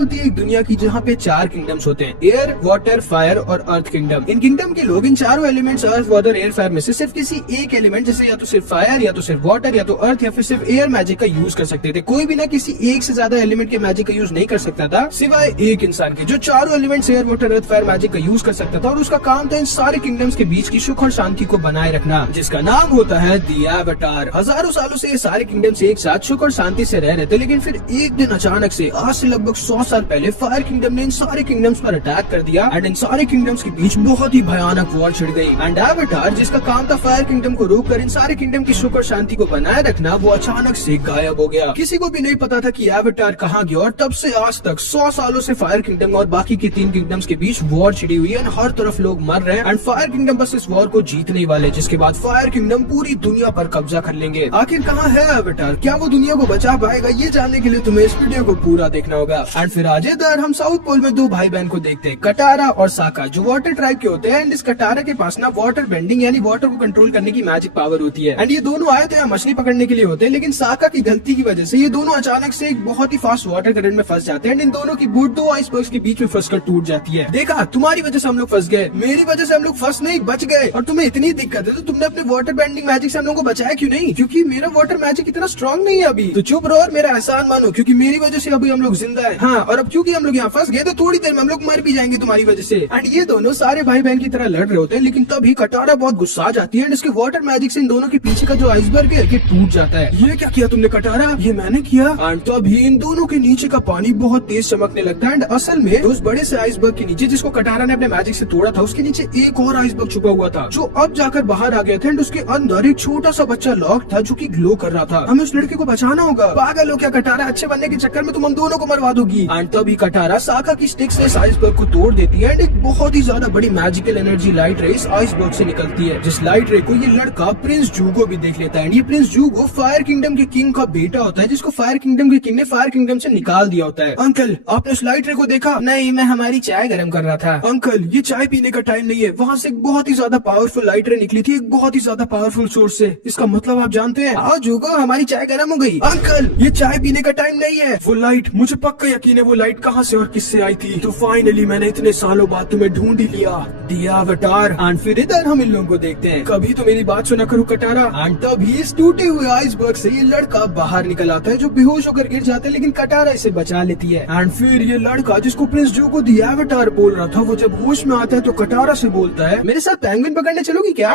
होती है एक दुनिया की जहाँ पे 4 किंगडम्स होते हैं, एयर, वाटर, फायर और अर्थ किंगडम। इन किंगडम के लोग इन चारों elements earth, water, air, fire में से सिर्फ किसी एक एलिमेंट जैसे या तो सिर्फ फायर या तो सिर्फ वाटर या तो अर्थ या फिर सिर्फ एयर मैजिक का यूज कर सकते थे। कोई भी ना किसी एक से ज्यादा एलिमेंट के मैजिक का यूज नहीं कर सकता था सिवाय एक इंसान के, जो चारों एलिमेंट्स एयर, वाटर, अर्थ, फायर मैजिक का यूज कर सकता था। और उसका काम था इन सारे किंगडम्स के बीच की सुख और शांति को बनाए रखना, जिसका नाम होता है द एवाटार। हजारों सालों से ये सारे किंगडम्स एक साथ सुख और शांति से रह रहे थे, लेकिन फिर एक दिन अचानक से आज से लगभग 100 साल पहले फायर किंगडम ने इन सारे किंगडम्स पर अटैक कर दिया एंड इन सारे किंगडम्स के बीच बहुत ही भयानक वॉर छिड़ गई। एंड एवाटार, जिसका काम था फायर किंगडम को रोककर इन सारे किंगडम की सुख और शांति को बनाए रखना, वो अचानक से गायब हो गया। किसी को भी नहीं पता था कि एवाटार कहाँ गया और तब से आज तक 100 सालों से फायर किंगडम और बाकी के 3 किंगडम्स के बीच वॉर छिड़ी हुई है। हर तरफ लोग मर रहे हैं एंड फायर किंगडम बस इस वॉर को जीतने वाले, जिसके बाद फायर किंगडम पूरी दुनिया पर कब्जा कर लेंगे। आखिर कहाँ है एवाटार, क्या वो दुनिया को बचा पाएगा, ये जानने के लिए तुम्हें इस वीडियो को पूरा देखना होगा। एंड फिर आज इधर हम साउथ पोल में 2 भाई बहन को देखते हैं, कटारा और साका, जो वाटर ट्राइब के होते हैं। एंड इस कटारा के पास ना वाटर बेंडिंग यानी वाटर को कंट्रोल करने की मैजिक पावर होती है। एंड ये दोनों आए थे यहाँ मछली पकड़ने के लिए होते हैं, लेकिन साका की गलती की वजह से ये दोनों अचानक से एक बहुत ही फास्ट वाटर करंट में फंस जाते हैं। एंड इन दोनों की बोट 2 आइसबर्ग्स के बीच में फंसकर टूट जाती है। देखा, तुम्हारी वजह से हम लोग फंस गए, मेरी वजह से हम लोग फंस नहीं बच गए। और तुम्हें इतनी दिक्कत है तो तुमने अपने वाटर बेंडिंग मैजिक से हम लोग को बचाया क्यों नहीं? क्योंकि मेरा वाटर मैजिक इतना स्ट्रॉन्ग नहीं है अभी, तो चुप रहो और मेरा एहसान मानो, क्योंकि मेरी वजह से अभी हम लोग जिंदा है। हाँ, और अब क्योंकि हम लोग यहाँ फंस गए तो थोड़ी देर में हम लोग मर भी जाएंगे तुम्हारी वजह से। एंड ये दोनों सारे भाई बहन की तरह लड़ रहे होते हैं, लेकिन तभी कटारा बहुत गुस्सा आ जाती है एंड इसके वाटर मैजिक से इन दोनों के पीछे का जो आइसबर्ग है ये टूट जाता है। ये क्या किया तुमने कटारा? ये मैंने किया। एंड तभी इन दोनों के नीचे का पानी बहुत तेज चमकने लगता है। एंड असल में उस बड़े से आइसबर्ग के नीचे, जिसको कटारा ने अपने मैजिक से तोड़ा था, उसके नीचे एक और आइसबर्ग छुपा हुआ था, जो अब जाकर बाहर आ गया था। एंड उसके अंदर एक छोटा सा बच्चा लॉक था जो कि ग्लो कर रहा था। हमें उस लड़के को बचाना होगा। पागल हो क्या कटारा? अच्छे बनने के चक्कर में तुम हम दोनों को मरवा दोगी। एंड तभी कटारा साका की स्टिक से इस आइसबर्ग को तोड़ देती है एंड एक बहुत ही ज्यादा बड़ी मैजिकल एनर्जी लाइट रे इस आइसबर्ग से निकलती है, जिस लाइट रे को ये लड़का प्रिंस जूगो भी देख लेता है। ये प्रिंस जूगो फायर किंगडम के किंग का बेटा होता है, जिसको फायर किंगडम के किंग ने फायर किंगडम से निकाल दिया होता है। अंकल, आपने उस लाइट रे को देखा? नहीं, मैं हमारी चाय गर्म कर रहा था। अंकल, ये चाय पीने का टाइम नहीं है। वहाँ से एक बहुत ही ज्यादा पावरफुल लाइट रे निकली थी, एक बहुत ही ज्यादा पावरफुल सोर्स से। इसका मतलब आप जानते हैं? आओ जूगो, हमारी चाय गर्म हो गई। अंकल, ये चाय पीने का टाइम नहीं है। वो लाइट, मुझे पक्का यकीन है वो लाइट कहाँ से और किससे आई थी। तो फाइनली मैंने इतने सालों बाद तुम्हें ढूंढ ही लिया, द एवाटार। एंड फिर इधर हम इन लोगों को देखते हैं। कभी तो मेरी बात सुना करो कटारा। एंड तभी इस टूटे हुए आइसबर्ग से ये लड़का बाहर निकल आता है, जो बेहोश होकर गिर जाता है, लेकिन कटारा इसे बचा लेती है। एंड फिर ये लड़का, जिसको प्रिंस जूगो द एवाटार बोल रहा था, वो जब होश में आता है तो कटारा से बोलता है, मेरे साथ पेंगुइन पकड़ने चलोगी क्या?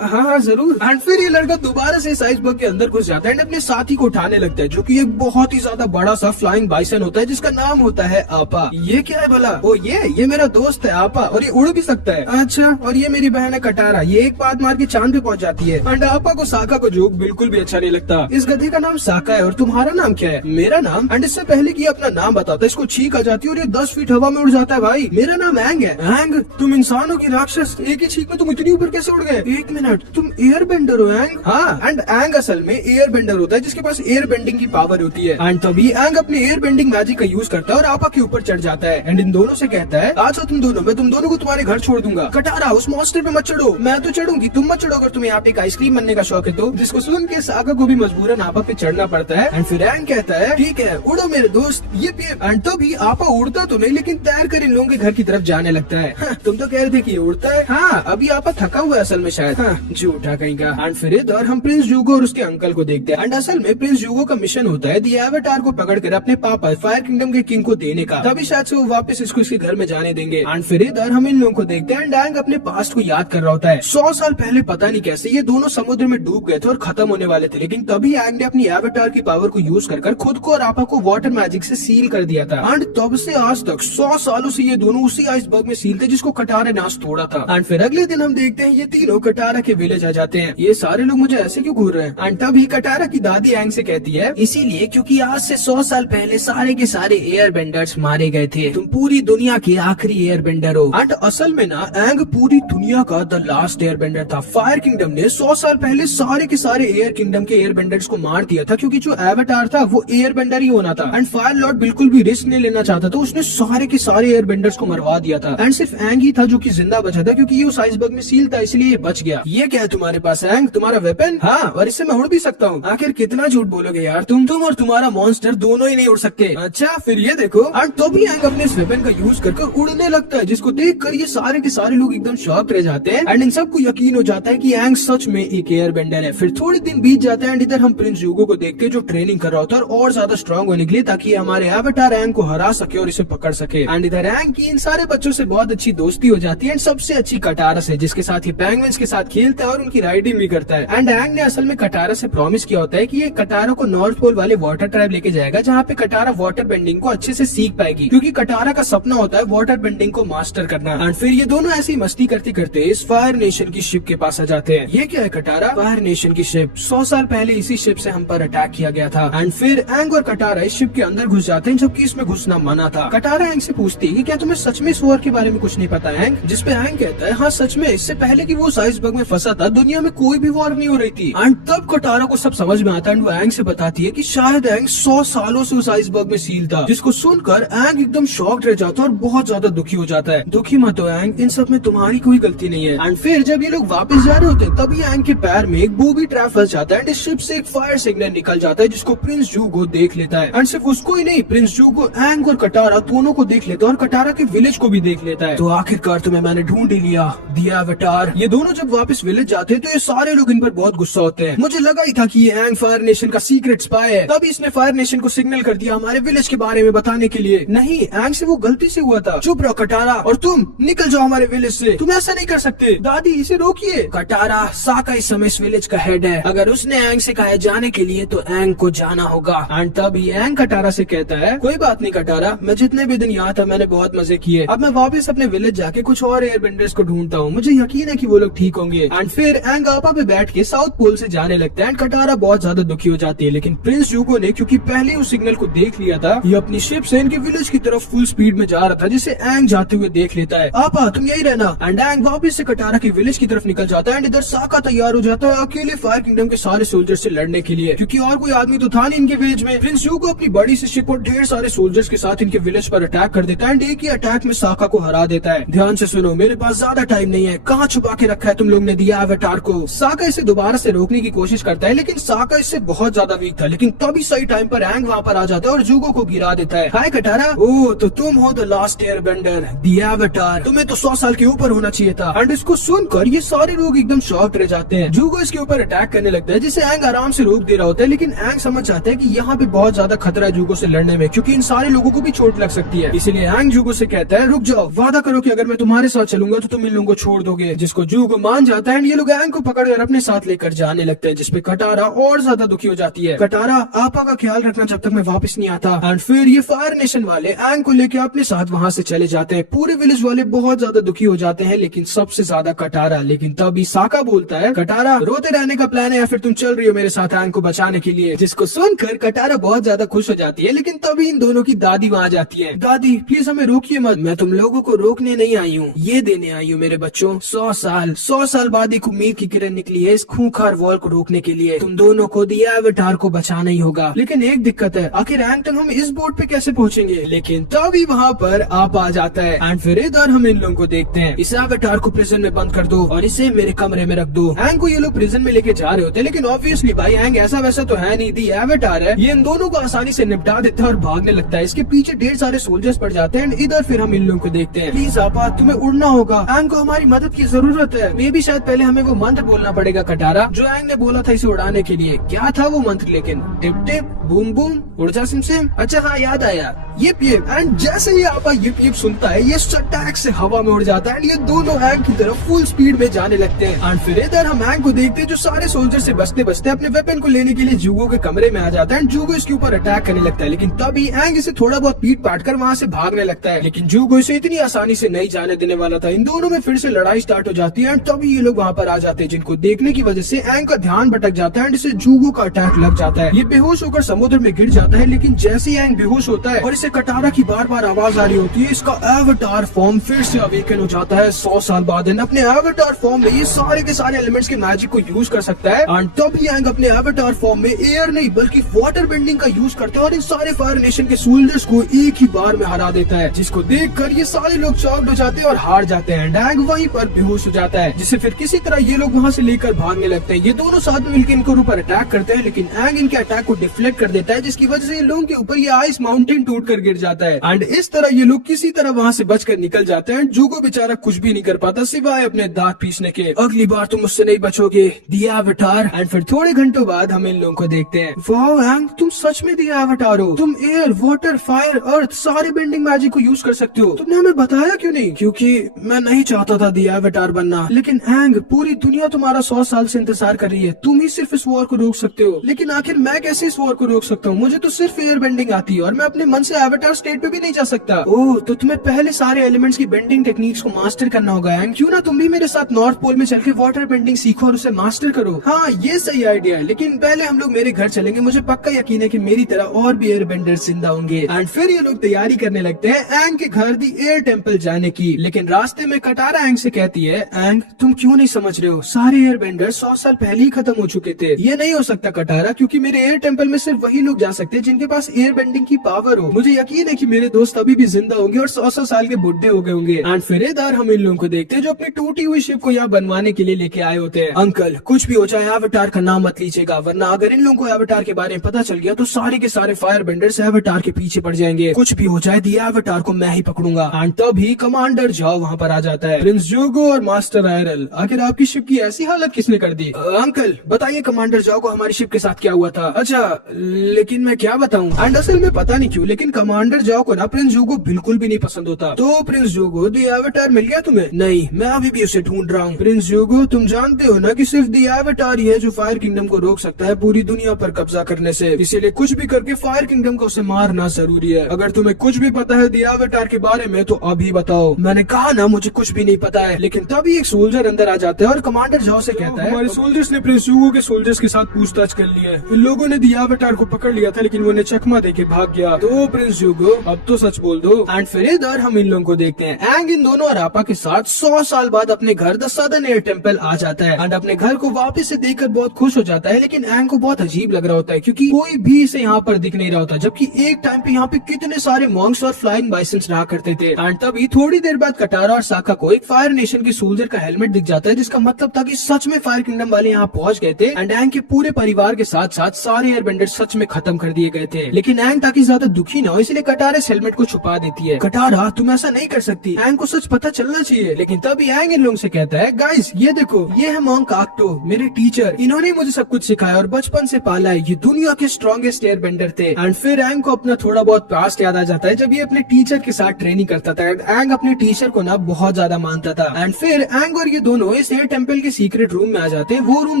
हाँ जरूर। एंड फिर ये लड़का दोबारा से इस आइसबर्ग के अंदर घुस जाता है एंड अपने साथी को उठाने लगता है, जो कि एक बहुत ही ज्यादा बड़ा सा फ्लाइंग बाइसन होता है, जिसका नाम होता है आपा। ये क्या है भला? ओ ये मेरा दोस्त है आपा, और ये उड़ भी सकता है। अच्छा, और ये मेरी बहन है कटारा, ये एक बात मार के चांद पे पहुंच जाती है। एंड आपा को साका को जोक बिल्कुल भी अच्छा नहीं लगता। इस गधे का नाम साका है और तुम्हारा नाम क्या है? मेरा नाम? एंड इससे पहले कि अपना नाम बताता है, इसको छींक आ जाती है और ये 10 फीट हवा में उड़ जाता है। भाई, मेरा नाम एंग है। एंग, तुम इंसानों की राक्षस, एक ही छींक में तुम इतनी ऊपर कैसे उड़ गए? 1 मिनट, तुम एयर बेंडर हो एंग? हाँ, एंड एंग असल में एयर बेंडर होता है, जिसके पास एयर बेंडिंग की पावर होती है। एंड तभी एंग अपने एयर बेंडिंग मैजिक का यूज करता है और आपा के ऊपर चढ़ जाता है एंड इन दोनों से कहता है, आज तुम दोनों, मैं तुम दोनों को तुम्हारे घर छोड़ दूंगा। कटारा, उस मॉन्स्टर पे मत चढ़ो। मैं तो चढ़ूंगी, तुम मत चढ़ो अगर तुम्हें यहाँ पे एक आइसक्रीम बनने का शौक है तो। जिसको सुन के साका को भी मजबूरन आपा पे चढ़ना पड़ता है। एंड फिर एंग कहता है, ठीक है उड़ो मेरे दोस्त, ये पिए। एंड तभी आपा उड़ता तो नहीं, लेकिन तैर कर इन लोगों के घर की तरफ जाने लगता है। हाँ, तुम तो कह रहे थे कि ये उड़ता है। हाँ, अभी आपा थका हुआ है असल में शायद। हाँ, झूठा कहीं का। एंड फिर इधर हम प्रिंस जूगो और उसके अंकल को देखते हैं। एंड असल में प्रिंस जूगो का मिशन होता है द एवाटार को पकड़कर अपने पापा फायर किंगडम के किंग को देने का, तभी शायद से वो वापस इसको इसके घर में जाने देंगे। एंड फिर इधर हम इन लोगों को देखते हैं एंड एंग अपने पास्ट को याद कर रहा होता है। 100 साल पहले पता नहीं कैसे ये दोनों समुद्र में डूब गए थे और खत्म होने वाले थे, लेकिन तभी एंग ने अपनी एवाटार की पावर को यूज कर खुद को और आपा को वाटर मैजिक से सील कर दिया था। एंड तब से आज तक 100 सालों से ये दोनों उसी आइसबर्ग में सील थे, जिसको कटारा ने आज तोड़ा था। एंड फिर अगले दिन हम देखते हैं ये तीनों कटारा के विलेज आ जाते हैं। ये सारे लोग मुझे ऐसे क्यों घूर रहे हैं? एंड तभी कटारा की दादी एंग से कहती है, इसीलिए क्योंकि आज से 100 साल पहले सारे के सारे एयर बेंडर्स मारे गए थे, तुम पूरी दुनिया के आखिरी एयर बेंडर हो। एंड असल में ना एंग पूरी दुनिया का द लास्ट एयर बेंडर था। फायर किंगडम ने 100 साल पहले सारे के सारे एयर किंगडम के एयर बेंडर्स को मार दिया था, क्योंकि जो एवाटार था वो एयर बेंडर ही होना था। एंड फायर लॉर्ड बिल्कुल भी रिस्क नहीं लेना चाहता था, उसने सारे के सारे एयर बेंडर्स को मरवा दिया था। एंड सिर्फ एंग ही था जो कि जिंदा बचा था, क्योंकि ये उस आइसबर्ग में सील था, इसलिए ये बच गया। ये क्या है तुम्हारे पास एंग? तुम्हारा वेपन? हाँ, और इससे मैं उड़ भी सकता हूँ। आखिर कितना झूठ बोलोगे यार तुम और तुम्हारा मॉन्स्टर दोनों ही नहीं उड़ सकते। अच्छा, फिर फिर ये देखो, और तो भी एंग अपने इस वेपन का यूज कर उड़ने लगता है, जिसको देखकर ये सारे के सारे लोग एकदम शॉक रह जाते हैं एंड इन सबको यकीन हो जाता है कि एंग सच में एक एयर बेंडर है। फिर थोड़े दिन बीत जाते हैं एंड इधर हम प्रिंस ह्यूगो को देखते हैं जो ट्रेनिंग कर रहा होता है और ज्यादा स्ट्रॉन्ग होने के लिए, ताकि ये हमारे एवाटार एंग को हरा सके और इसे पकड़ सके। एंड इधर एंग की इन सारे बच्चों से बहुत अच्छी दोस्ती हो जाती है एंड सबसे अच्छी कटारा से, जिसके साथ ये पेंगुइन्स के साथ खेलता है और उनकी राइडिंग भी करता है। एंड एंग ने असल में कटारा से प्रॉमिस किया होता है कि ये कटारा को नॉर्थ पोल वाले वाटर ट्राइब लेके जाएगा, जहाँ पे कटारा वाटर बेंडिंग को अच्छे से सीख पाएगी, क्योंकि कटारा का सपना होता है वाटर बेंडिंग को मास्टर करना। एंड फिर ये दोनों ऐसी मस्ती करते करते इस फायर नेशन की शिप के पास आ जाते हैं। ये क्या है कटारा? फायर नेशन की शिप। 100 साल पहले इसी शिप से हम पर अटैक किया गया था। एंड फिर एंग और कटारा इस शिप के अंदर घुस जाते हैं, जबकि इसमें घुसना मना था। कटारा एंग से पूछती है कि क्या तुम्हें सच में इस वॉर के बारे में कुछ नहीं पता है एंग? जिसपे एंग कहता है हाँ सच में, इससे पहले कि वो उस आइसबर्ग में फंसा था दुनिया में कोई भी वॉर नहीं हो रही थी। एंड तब कटारा को सब समझ में आता है एंड वो एंग से बताती है कि शायद एंग 100 सालों से उस आइसबर्ग में सील था, जिसको सुनकर एंग एकदम शॉक्ड रह जाता है और बहुत ज्यादा दुखी हो जाता है। दुखी मत हो एंग, इन सब में तुम्हारी कोई गलती नहीं है। एंड फिर जब ये लोग वापस जा रहे होते हैं तभी एंग के पैर में एक बूबी ट्रैप फंस जाता है एंड इस शिप से एक फायर सिग्नल निकल जाता है, जिसको प्रिंस ह्यूगो देख लेता है। एंड सिर्फ उसको ही नहीं, प्रिंस ह्यूगो एंग और कटारा दोनों को देख लेता है और कटारा के विलेज को भी देख लेता है। तो आखिरकार तुम्हें मैंने ढूंढ ही लिया, द एवाटार। ये दोनों जब वापस विलेज जाते हैं तो ये सारे लोग इन पर बहुत गुस्सा होते हैं। मुझे लगा ही था कि ये एंग फायर नेशन का सीक्रेट स्पाई है, तभी इसने फायर नेशन को सिग्नल कर दिया हमारे विलेज के बारे में बताने के लिए। नहीं, एंग से वो गलती से हुआ था। चुप रहो कटारा, और तुम निकल जाओ हमारे विलेज से, तुम ऐसा नहीं कर सकते। दादी इसे रोकिए। कटारा, साका इस समय इस विलेज का हेड है, अगर उसने एंग से कहा जाने के लिए तो एंग को जाना होगा। एंड तभी एंग कटारा से कहता है कोई बात नहीं कटारा, मैं जितने भी दिन यहाँ था मैंने बहुत मजे किए, अब मैं वापस अपने विलेज जाके कुछ और एयर बेंडर्स को ढूंढता हूँ, मुझे यकीन है कि वो लोग ठीक होंगे। एंड फिर एंग आपा पे बैठ के साउथ पोल से जाने लगता है एंड कटारा बहुत ज्यादा दुखी हो जाती है, लेकिन प्रिंस ह्यूगो ने क्योंकि पहले उस सिग्नल को देख लिया था, ये अपनी शिप से इनके विलेज की तरफ फुल स्पीड में जा रहा था, जिसे एंग जाते हुए देख लेता है। आपा तुम यही रहना। एंड एंग वापस से कटारा के विलेज की तरफ निकल जाता है एंड इधर साका तैयार हो जाता है अकेले फायर किंगडम के सारे सोल्जर्स से लड़ने के लिए, क्योंकि और कोई आदमी तो था नहीं इनके विलेज में। प्रिंस ह्यूगो अपनी बड़ी सी शिप और ढेर सारे सोल्जर्स के साथ इनके विलेज पर अटैक कर देता है एंड एक ही अटैक में साका को हरा देता है। ध्यान से सुनो, मेरे पास ज्यादा टाइम नहीं है, कहाँ छुपा के रखा है तुम लोग ने दिया एवाटार को? साका इसे दोबारा से रोकने की कोशिश करता है, लेकिन साका इससे बहुत ज्यादा वीक था, लेकिन तभी सही टाइम पर एंग वहाँ पर आ जाता है और ह्यूगो को गिरा देता है। हाय कटारा, ओ तो तुम हो the last airbender, the avatar, तुम्हें तो 100 साल के ऊपर होना चाहिए था। एंड इसको सुनकर ये सारे लोग एकदम शॉक्ड रह जाते हैं। ह्यूगो इसके ऊपर अटैक करने लगता है, जिसे एंग आराम से रोक दे रहा होता है, लेकिन एंग समझ जाता है कि यहाँ पे बहुत ज्यादा खतरा है ह्यूगो से लड़ने में, क्योंकि इन सारे लोगों को भी चोट लग सकती है। इसलिए एंग ह्यूगो से कहता है रुक जाओ, वादा करो कि अगर मैं तुम्हारे साथ चलूंगा तो तुम इन लोगों को छोड़ दोगे, जिसको ह्यूगो मान जाता है एंड ये लोग एंग को पकड़कर अपने साथ लेकर जाने लगते हैं, जिसपे कटारा और ज्यादा दुखी हो जाती है। कटारा, आपा का ख्याल रखना जब तक मैं वापस नहीं आता। एंड फिर ये फायर नेशन वाले एंग को लेकर अपने साथ वहाँ से चले जाते हैं। पूरे विलेज वाले बहुत ज्यादा दुखी हो जाते हैं, लेकिन सबसे ज्यादा कटारा। लेकिन तभी साका बोलता है कटारा, रोते रहने का प्लान है या फिर तुम चल रही हो मेरे साथ एंग को बचाने के लिए? जिसको सुनकर कटारा बहुत ज्यादा खुश हो जाती है, लेकिन तभी इन दोनों की दादी वहाँ जाती है। दादी प्लीज हमें रोकिए मत, मैं तुम लोगों को रोकने नहीं आई हूँ, ये देने आई हूँ मेरे बच्चों। 100 साल बाद एक उम्मीद की किरण निकली है इस खूंखार वॉर को रोकने के लिए। तुम दोनों को द एवाटार को बचाना ही होगा, लेकिन एक दिक्कत है, आखिर एंग तक हम इस बोट पे कैसे पहुँचेंगे? लेकिन तभी वहाँ पर आप आ जाता है एंड फिर इधर हम इन लोगों को देखते हैं। इस एवाटार को प्रिजन में बंद कर दो और इसे मेरे कमरे में रख दो। एंग को ये लोग प्रिजन में लेके जा रहे होते हैं, लेकिन ऑब्वियसली भाई एंग ऐसा वैसा तो है नहीं, द एवाटार है, ये इन दोनों को आसानी से निपटा देता है और भागने लगता है। इसके पीछे ढेर सारे सोल्जर्स पड़ जाते हैं। इधर फिर हम इन लोगों को देखते हैं। प्लीज आपा तुम्हें उड़ना होगा, एंग को हमारी मदद की जरूरत है। मे भी शायद पहले हमें वो मंत्र बोलना पड़ेगा कटारा, जो एंग ने बोला था इसे उड़ाने के लिए। क्या था वो मंत्र? लेकिन टिप टिप बूम बूम उड़ जा सिम। अच्छा हाँ याद आया, यिप यिप। एंड जैसे ही आपा यिप यिप सुनता है, ये सटैक से हवा में उड़ जाता है एंड ये दोनों एंग की तरफ फुल स्पीड में जाने लगते हैं। एंड फिर इधर हम एंग को देखते हैं जो सारे सोल्जर से बचते बचते अपने वेपन को लेने के लिए ह्यूगो के कमरे में आ जाता है एंड ह्यूगो इसके ऊपर अटैक करने लगता है, लेकिन तभी एंग इसे थोड़ा बहुत पीट पाट कर वहाँ से भागने लगता है। लेकिन ह्यूगो इसे इतनी आसानी से नहीं जाने देने वाला था। इन दोनों में फिर से लड़ाई स्टार्ट हो जाती है एंड तभी ये लोग वहाँ पर आ जाते हैं, जिनको देखने की वजह से एंग का ध्यान भटक जाता है एंड इसे ह्यूगो का अटैक लग जाता है। ये बेहोश होकर समुद्र में गिर जाता है, लेकिन जैसे ही एंग बेहोश होता है और इसे कटारा की बार बार आवाज आ रही होती है, इसका एवाटार फॉर्म फिर से अवेकन हो जाता है 100 साल बाद। अपने एवाटार फॉर्म में ये सारे के सारे एलिमेंट्स के मैजिक को यूज कर सकता है एंड तभी एंग अपने एवाटार फॉर्म में एयर नहीं बल्कि वाटर बेंडिंग का यूज करता है और इन सारे फायर नेशन के सोल्जर्स को एक ही बार में हरा देता है, जिसको देखकर ये सारे लोग चौंक हो जाते हैं और हार जाते हैं। एंग वहीं पर बेहोश हो जाता है, जिसे फिर किसी तरह ये लोग वहाँ से लेकर भागने लगते हैं। ये दोनों साथ में मिलकर इनको ऊपर अटैक करते हैं, लेकिन एंग इनके अटैक को डिफ्लेक्ट कर देता है, जिसकी वजह से इन लोगों के ऊपर ये आइस आइस माउंटेन टूट कर गिर जाता है एंड इस तरह ये लोग किसी तरह वहाँ से बचकर निकल जाते हैं। जूगो बेचारा कुछ भी नहीं कर पाता सिवाय अपने दांत पीसने के। अगली बार तुम मुझसे नहीं बचोगे द एवाटार। एंड फिर थोड़े घंटों बाद हम इन लोगों को देखते हैं। वाओ हैंक, तुम सच में द एवाटार हो। तुम एयर, वाटर, फायर, अर्थ सारे बेंडिंग मैजिक को यूज कर सकते हो। तुमने हमें बताया क्यों नहीं? क्योंकि मैं नहीं चाहता था द एवाटार बनना। लेकिन हैंक, पूरी दुनिया तुम्हारा 100 साल से इंतजार कर रही है। तुम ही सिर्फ इस वॉर को रोक सकते हो। लेकिन आखिर मैं कैसे इस वॉर को रोक सकता हूँ? मुझे तो सिर्फ एयर बेंडिंग आती है और मैं अपने मन से एवाटार स्टेट पे भी नहीं जा सकता। ओह, तो तुम्हें पहले सारे एलिमेंट्स की बेंडिंग टेक्निक्स को मास्टर करना होगा हैंक। क्यों ना तुम भी मेरे साथ नॉर्थ पोल में चल के वाटर बेंडिंग सीखो और उसे मास्टर करो। हाँ, ये सही आइडिया है, लेकिन पहले हम लोग मेरे घर चलेंगे। मुझे पक्का यकीन है कि मेरी तरह और भी एयर बेंडर्स जिंदा होंगे। एंड फिर ये लोग तैयारी करने लगते हैं एंग के घर दी एयर टेम्पल जाने की। लेकिन रास्ते में कटारा एंग से कहती है, एंग तुम क्यों नहीं समझ रहे हो? सारे एयर बेंडर्स 100 साल पहले ही खत्म हो चुके थे। ये नहीं हो सकता कटारा, क्योंकि मेरे एयर टेम्पल में सिर्फ वही लोग जा सकते हैं जिनके पास एयर बेंडिंग की पावर हो। मुझे यकीन है कि मेरे दोस्त अभी भी जिंदा होंगे और 100 साल के बुढ़े हो गए होंगे। एंड फिर इधर हम इन लोगों को देखते हैं जो अपनी टूटी हुई शिप को यहाँ बनवाने के लिए लेके आए होते हैं। अंकल, कुछ भी हो जाए एवाटार का नाम मत लीजिएगा, वरना अगर इन लोगों को एवाटार के बारे में पता चल गया तो सारे के सारे फायर बेंडर्स एवाटार के पीछे पड़ जाएंगे। कुछ भी हो जाए दी एवाटार को मैं ही पकड़ूंगा। एंड तभी कमांडर जाओ वहाँ पर आ जाता है। प्रिंस जूगो और मास्टर आयरल, आखिर आपकी शिप की ऐसी हालत किसने कर दी? अंकल बताइए कमांडर जाओ को हमारी शिप के साथ क्या हुआ था? अच्छा, लेकिन मैं क्या बताऊँ? एंड असल में पता नहीं क्यों, लेकिन कमांडर जाओ को ना प्रिंस जूगो बिल्कुल भी नहीं पसंद होता। तो प्रिंस जूगो, दी एवाटार मिल गया तुम्हें? नहीं, मैं अभी भी उसे ढूंढ रहा हूँ। प्रिंस जूगो, तुम जानते हो ना कि सिर्फ दी एवाटार ही है जो फायर किंगडम को रोक सकता है पूरी दुनिया पर कब्जा करने से। इसीलिए कुछ भी करके फायर किंगडम को उसे मारना जरूरी है। अगर तुम्हें कुछ भी पता है दी एवाटार के बारे में तो अभी बताओ। मैंने कहा ना मुझे कुछ भी नहीं पता है। लेकिन तभी एक सोल्जर अंदर आ जाता है और कमांडर जाओ से कहता है, हमारे सोल्जर्स ने प्रिंस जूगो के सोल्जर्स के साथ पूछताछ कर ली है। इन लोगों ने दी एवाटार को पकड़ लिया था, लेकिन वो चकमा देके भाग गया। तो प्रिंस जूगो, अब तो सच बोल दो। एंड फिर इधर हम इन लोगों को देखते हैं। एंग इन दोनों अरापा के साथ 100 साल बाद अपने घर द सदर्न एयर टेम्पल आ जाता है। एंड अपने घर को वापस से देखकर बहुत खुश हो जाता है। लेकिन एंग को बहुत अजीब लग रहा होता है क्योंकि कोई भी इसे यहाँ पर दिख नहीं रहा होता, जबकि एक टाइम पे यहाँ पे कितने सारे मॉन्क्स और फ्लाइंग बाइसन्स रहा करते थे। एंड तभी थोड़ी देर बाद कटारा और साका को एक फायर नेशन के सोल्जर का हेलमेट दिख जाता है, जिसका मतलब था कि सच में फायर किंगडम वाले यहाँ पहुंच गए थे। एंड एंग के पूरे परिवार के साथ साथ सारे एयर बेंडर सच में खत्म कर दिए गए थे। लेकिन एंग ताकि ज्यादा दुखी ना हो इसलिए कटारा इस हेलमेट को छुपा देती है। कटारा, तुम ऐसा नहीं कर सकती, एंग को सच पता चलना चाहिए। लेकिन तभी एंग इन लोगों से कहता है, गाइस ये देखो, ये है मॉन्क आक्टो, मेरे टीचर। इन्होंने मुझे सब कुछ सिखाया और बचपन से पाला है। ये दुनिया के स्ट्रॉन्गेस्ट एयर बेंडर थे। एंड फिर एंग को अपना थोड़ा बहुत पास्ट याद आ जाता है जब ये अपने टीचर के साथ ट्रेनिंग करता था। एंग अपने टीचर को ना बहुत ज्यादा मानता था। एंड फिर एंग और ये दोनों इस एयर टेम्पल के सीक्रेट रूम में आ जाते हैं, वो रूम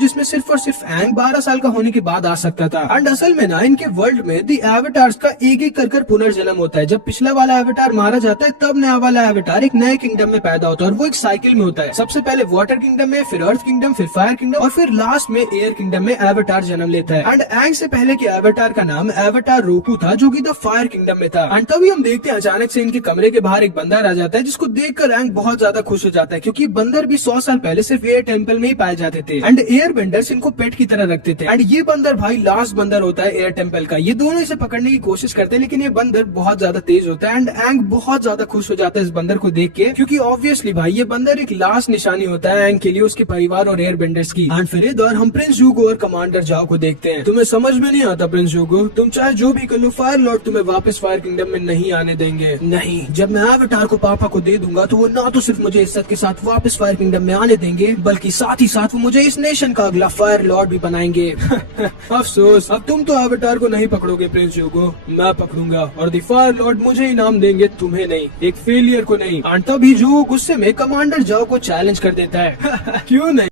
जिसमें सिर्फ और सिर्फ एंग 12 साल का होने के बाद आ सकता था। एंड असल में ना इनके वर्ल्ड में दी एवाटार्स का एक एक कर पुनर्जन्म होता है। जब पिछला वाला एवाटार मारा जाता है तब नया वाला एवाटार एक नए किंगडम में पैदा होता है और वो एक साइकिल में होता है। सबसे पहले वाटर किंगडम में, फिर अर्थ किंगडम, फिर फायर किंगडम और फिर लास्ट में एयर किंगडम में एवाटार जन्म लेता है। एंड एंग से पहले के एवाटार का नाम एवाटार रोकू था जो कि द फायर किंगडम में था। एंड तभी हम देखते हैं अचानक से इनके कमरे के बाहर एक बंदर आ जाता है, जिसको देखकर एंग बहुत ज्यादा खुश हो जाता है क्योंकि बंदर भी 100 साल पहले सिर्फ एयर टेम्पल में ही पाए जाते थे। एंड एयर बेंडर्स इनको पेट की तरह रखते थे। एंड ये बंदर भाई लास्ट बंदर होता है एयर टेम्पल का। ये दोनों इसे पकड़ने की कोशिश करते हैं, लेकिन ये बंदर बहुत ज्यादा तेज होता है। एंड एंग बहुत ज्यादा खुश हो जाता है इस बंदर को देख के, क्योंकि ऑब्वियसली भाई ये बंदर एक लास्ट निशानी होता है एंग के लिए, उसके परिवार और एयर बेंडर्स की। एंड फिर इधर हम प्रिंस जूगो और कमांडर जाओ को देखते हैं। तुम्हें समझ में नहीं आता प्रिंस जूगो, तुम चाहे जो भी कर लो, फायर लॉर्ड तुम्हें वापस फायर किंगडम में नहीं आने देंगे। नहीं, जब मैं एवाटार को पापा को दे दूंगा तो वो ना तो सिर्फ मुझे इज्जत के साथ वापस फायर किंगडम में आने देंगे, बल्कि साथ ही साथ वो मुझे इस नेशन का अगला फायर लॉर्ड भी बनाएंगे। अफसोस, अब तुम तो एवाटार को नहीं पकड़ोगे प्रिंस जूगो, मैं पकड़ूंगा और द फायर लॉर्ड मुझे इनाम देंगे, तुम्हें नहीं, एक फेलियर को नहीं। एंड तभी जो गुस्से में कमांडर जाओ को चैलेंज कर देता है। क्यों नहीं?